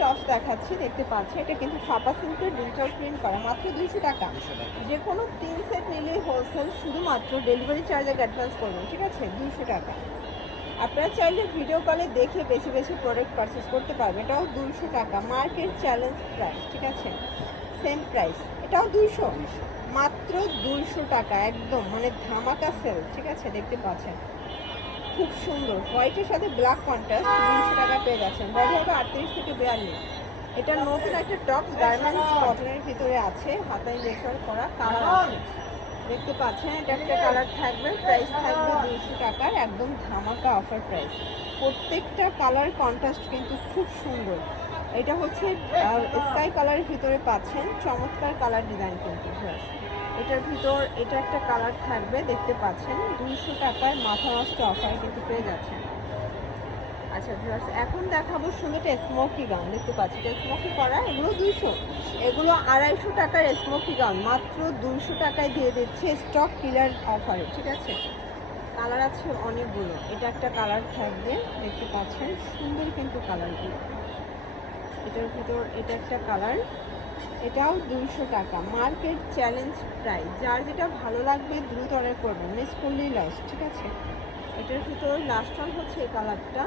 Tops দেখাচ্ছি দেখতে পাচ্ছি। এটা কিন্তু ফাপা সিল্কের ডিজিটাল প্রিন্ট করা মাত্র দুইশো টাকা। যে কোনো তিন সেট নিলেই হোলসেল শুধুমাত্র ডেলিভারি চার্জ আগে অ্যাডভান্স করবেন ঠিক আছে? দুইশো টাকা। আপনারা চাইলে ভিডিও কলে দেখে বেশি বেশি প্রোডাক্ট পারচেস করতে পারবেন। এটাও দুইশো টাকা। মার্কেট চ্যালেঞ্জ প্রাইস ঠিক আছে? সেম প্রাইস এটাও দুইশো। মাত্র দুইশো টাকা একদম। মানে ধামাকা সেল ঠিক আছে? দেখতে পাচ্ছেন। খুব সুন্দর। হোয়াইটের সাথে ব্ল্যাক কন্ট্রাস্ট তিনশো টাকা পেয়ে যাচ্ছেন। বডি হবে আটত্রিশ থেকে বিয়াল্লিশ। এটা নতুন একটা টপ গার্মেন্টস কটনের ভিতরে আছে। হাতায় রেফার করা কালার আছে। দেখতে পাচ্ছেন, এটা একটা কালার থাকবে। প্রাইস থাকবে দুইশো টাকার। একদম ধামাকা অফার প্রাইস প্রত্যেকটা কালার কন্ট্রাস্ট কিন্তু খুব সুন্দর। এটা হচ্ছে স্কাই কালারের ভিতরে পাচ্ছেন। চমৎকার কালার ডিজাইন কিন্তু। এটার ভিতর এটা একটা কালার থাকবে, দেখতে পাচ্ছেন। দুইশো টাকায় মাথা নষ্ট অফার কিন্তু পেয়ে যাচ্ছেন। আচ্ছা ভিউয়ার্স এখন দেখাবো সুন্দর একটা স্মোকি গাউন দেখতে পাচ্ছি এটা স্মোকি করা, এগুলো দুইশো। এগুলো আড়াইশো টাকার স্মোকি গাউন মাত্র দুইশো টাকায় দিয়ে দিচ্ছে স্টক কিলার অফারে ঠিক আছে? কালার আছে অনেকগুলো। এটা একটা কালার থাকবে, দেখতে পাচ্ছেন। সুন্দর কিন্তু কালারগুলো এটার ভিতর এটা একটা কালার এটাও দুইশো টাকা। Market challenge price. যার যেটা ভালো লাগবে দ্রুত অর্ডার করবেন মিস করলেই লস ঠিক আছে? এটার ভিতর লাস্ট ওয়ান হচ্ছে এই কালারটা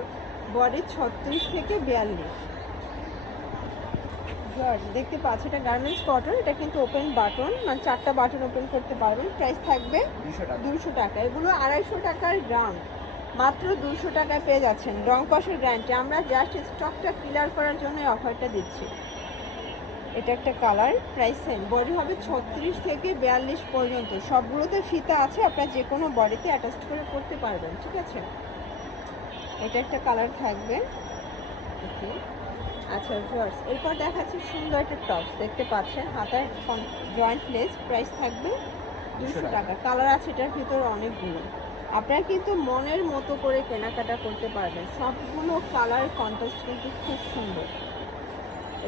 বডি ছত্রিশ থেকে বিয়াল্লিশ। জর্জ দেখতে পাচ্ছি এটা গার্মেন্টস কটন এটা কিন্তু ওপেন বাটন মানে চারটা বাটন ওপেন করতে পারবেন। প্রাইস থাকবে দুশো টাকা। এগুলো আড়াইশো টাকার গ্রাম মাত্র দুশো টাকায় পেয়ে যাচ্ছেন। রং কষের গ্যারান্টি আমরা জাস্ট স্টকটা ক্লিয়ার করার জন্য অফারটা দিচ্ছি। এটা একটা কালার প্রাইস সেম। বডি হবে ছত্রিশ থেকে বিয়াল্লিশ পর্যন্ত। সবগুলোতে ফিতা আছে আপনারা যে কোনো বডিতে অ্যাটাচ করে করতে পারবেন ঠিক আছে? এটা একটা কালার থাকবে। ওকে। আচ্ছা ভিউয়ার্স এরপর দেখাচ্ছে সুন্দর একটা টপস দেখতে পাচ্ছেন হাতার জয়েন্ট লেস প্রাইস থাকবে দুশো টাকা। টাকা। কালার আছে এটার ভিতর অনেকগুলো। আপনারা কিন্তু মনের মতো করে কেনাকাটা করতে পারবেন। সবগুলো কালার কন্ট্রাস্ট কিন্তু খুব সুন্দর।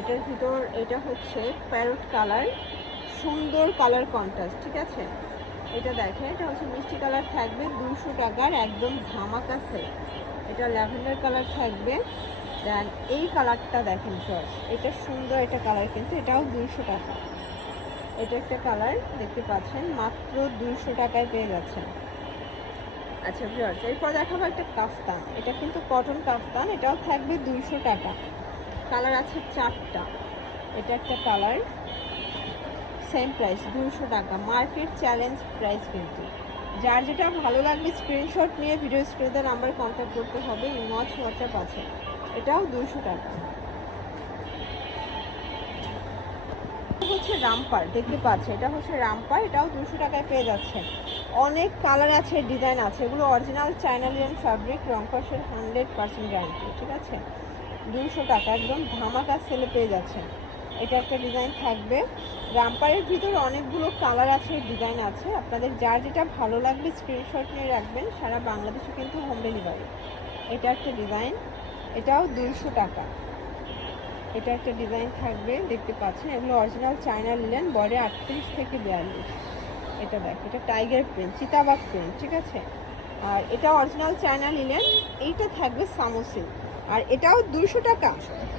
এটার ভিতর এটা হচ্ছে প্যারট কালার সুন্দর কালার কন্ট্রাস্ট ঠিক আছে? এটা দেখেন, এটা হচ্ছে মিষ্টি কালার থাকবে দুশো টাকার একদম ধামাকা সেট এটা ল্যাভেন্ডার কালার থাকবে। দেন এই কালারটা দেখেন চয়েস এটা সুন্দর এটা কালার কিন্তু এটাও দুইশো টাকা। এটা একটা কালার দেখতে পাচ্ছেন, মাত্র দুইশো টাকায় পেয়ে যাচ্ছেন। আচ্ছা ভিউয়ার্স এরপর দেখাবো একটা কাফতান। এটা কিন্তু কটন কাফতান, এটাও থাকবে দুইশো টাকা। কালার আছে চারটা। এটা একটা কালার। সেম প্রাইস দুশো টাকা। মার্কেট চ্যালেঞ্জ প্রাইস কিন্তু। যার যেটা ভালো লাগবে স্ক্রিনশট নিয়ে ভিডিও স্ক্রিনে নাম্বার কন্ট্যাক্ট করতে হবে। ইমজ হোয়াটসঅ্যাপ আছে। এটাও দুশো টাকা। হচ্ছে রামপার, দেখতে পাচ্ছে। এটা হচ্ছে রামপার, এটাও দুশো টাকায় পেয়ে যাচ্ছে। অনেক কালার আছে ডিজাইন আছে। এগুলো অরিজিনাল চাইনালিয়ান ফ্যাব্রিক রংকসের হান্ড্রেড পার্সেন্ট গ্যারান্টি ঠিক আছে? দুশো টাকা, একদম ধামাকা সেলে পেয়ে যাচ্ছেন। এটা একটা ডিজাইন থাকবে। রামপারের ভিতরে অনেকগুলো কালার আছে ডিজাইন আছে। আপনাদের যার যেটা ভালো লাগবে স্ক্রিনশট নিয়ে রাখবেন, সারা বাংলাদেশে কিন্তু হোম ডেলিভারি এটা একটা ডিজাইন এটাও দুইশো টাকা। এটা একটা ডিজাইন থাকবে, দেখতে পাচ্ছেন। এগুলো অরিজিনাল চায়না লিলেন বডি আটত্রিশ থেকে বিয়াল্লিশ। এটা দেখ, এটা টাইগার প্রিন্ট চিতাবাগ প্রিন্ট ঠিক আছে? আর এটা অরিজিনাল চায়না লিলেন এইটা থাকবে সামোসিল। আর এটাও দুইশো টাকা।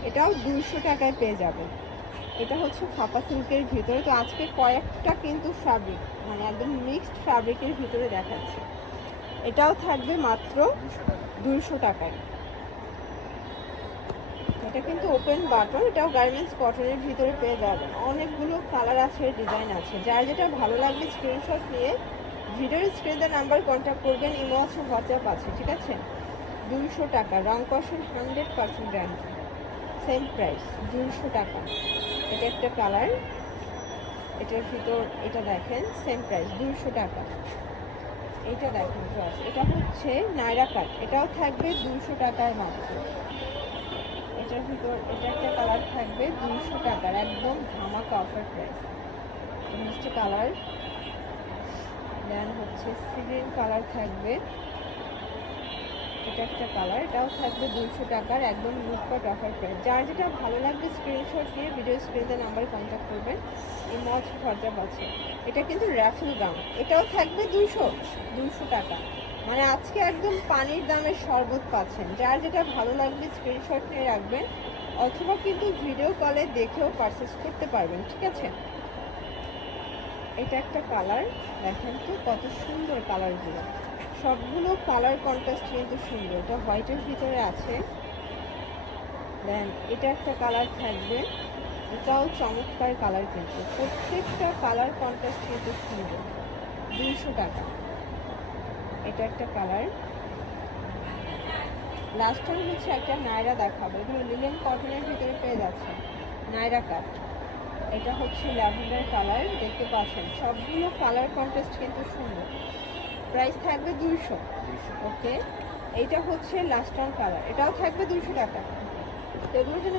এটাও দুইশো টাকায় পেয়ে যাবেন। এটা হচ্ছে ফাপা সিল্কের ভিতরে। তো আজকে কয়েকটা কিন্তু ফ্যাব্রিক মানে একদম মিক্সড ফ্যাব্রিকের ভিতরে দেখাচ্ছে। এটাও থাকবে মাত্র দুশো টাকায়। এটা কিন্তু ওপেন বাটন এটাও গার্মেন্টস কটনের ভিতরে পেয়ে যাবেন। অনেকগুলো কালার আছে ডিজাইন আছে। যার যেটা ভালো লাগবে স্ক্রিনশট নিয়ে ভিডিওর স্ক্রিনে নাম্বার কন্ট্যাক্ট করবেন ইমো আছে হোয়াটসঅ্যাপ আছে, ঠিক আছে? দুইশো টাকা। রং কষন hundred percent guarantee same price দুইশো টাকা। এটা একটা কালার এটার ভিতর এটা দেখেন সেম প্রাইস দুইশো টাকা। এটা দেখেন ক্রস এটা হচ্ছে নাইরা কাট এটাও থাকবে দুশো টাকার মাত্র। এটার ভিতর এটা একটা কালার থাকবে দুশো টাকার, একদম ধামাকা অফার প্রাইস মিষ্টি কালার দেন হচ্ছে সিগ্রিন কালার থাকবে এটা একটা কালার এটাও থাকবে দুশো টাকার, একদম লুটপাট অফার প্রাইস যার যেটা ভালো লাগবে স্ক্রিনশট দিয়ে ভিডিও স্ক্রিনে নাম্বারে কন্ট্যাক্ট করবেন। এই মজ খরচা আছে এটা কিন্তু র্যাফেল গাম এটাও থাকবে দুশো দুশো টাকা। মানে আজকে একদম পানির দামে শরবত পাচ্ছেন। যার যেটা ভালো লাগবে স্ক্রিনশট নিয়ে রাখবেন, অথবা কিন্তু ভিডিও কলে দেখেও পারচেস করতে পারবেন, ঠিক আছে? এটা একটা কালার দেখেন তো কত সুন্দর কালারগুলো সবগুলো কালার কন্ট্রাস্ট কিন্তু সুন্দর। এটা হোয়াইটের ভিতরে আছে। দেন এটা একটা কালার থাকবে। এটাও চমৎকার কালার কিন্তু। প্রত্যেকটা কালার কন্ট্রাস্ট কিন্তু সুন্দর। দুইশো টাকা। এটা একটা কালার লাস্ট টাইম হচ্ছে একটা নায়রা দেখাবো। এগুলো লিলেন কটনের ভিতরে পেয়ে যাচ্ছে নায়রা কাট এটা হচ্ছে ল্যাভেন্ডার কালার দেখতে পাচ্ছেন। সবগুলো কালার কন্ট্রাস্ট কিন্তু সুন্দর। প্রাইস থাকবে দুইশো। ওকে? এইটা হচ্ছে লাস্ট কালার। এটাও থাকবে দুইশো টাকা। তো এগুলোর জন্য